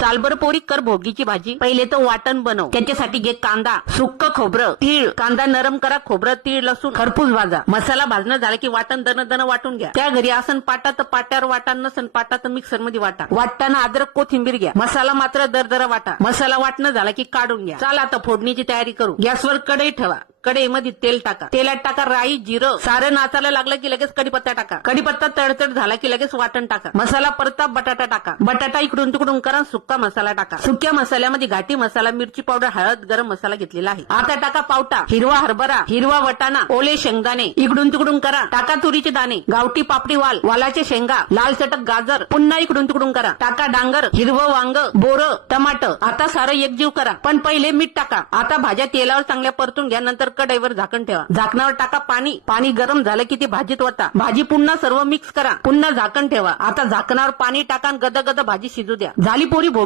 चालबर पोरी कर भोगीची भाजी। पहिले तर वाटण बनव, त्याच्यासाठी घे कांदा, सुक्क खोबरं, तीळ। कांदा नरम करा, खोबरं, तीळ, लसूण खरपूस भाजा। मसाला भाजणं झाला की वाटण दन वाटून घ्या। त्या घरी आसन पाटा तर पाट्यावर वाटा, नसन पाटा तर मिक्सर मध्ये वाटा। वाटताना अद्रक कोथिंबीर घ्या। मसाला मात्र दरदरा वाटा। मसाला वाटणं झाला की काढून घ्या। चला आता फोडणीची तयारी करू। गॅसवर कढई ठेवा, कढईमध्ये तेल टाका, तेलात टाका राई, जिरं। सारं नाचायला लागलं की लगेच कढीपत्ता टाका। कढीपत्ता तडतड झाला की लगेच वाटण टाका। मसाला परता, बटाटा टाका। बटाटा इकडून तिकडून करा, सुक्का मसाला टाका। सुक्या मसाल्यामध्ये घाटी मसाला, मिरची पावडर, हळद, गरम मसाला घेतलेला आहे। आता टाका पावटा, हिरवा हरभरा, हिरवा वटाणा, ओले शेंगदाणे, इकडून तिकडून करा। टाका तुरीचे दाणे, गावठी पापडी वाल, वालाचे शेंगा, लाल चटक गाजर, पुन्हा इकडून तिकडून करा। टाका डांगर, हिरवं वांग, बोरं, टमाटर। आता सारं एकजीव करा, पण पहिले मीठ टाका। आता भाज्या तेलावर चांगल्या परतून घ्या, नंतर कढईवर झाकण ठेवा। झाकणावर टाका पाणी, पाणी गरम झालं की ती भाजीत वता। भाजी पुन्हा सर्व मिक्स करा, पुन्हा झाकण ठेवा। आता झाकणावर पाणी टाका, गदगद भाजी शिजू द्या। झाली पोरी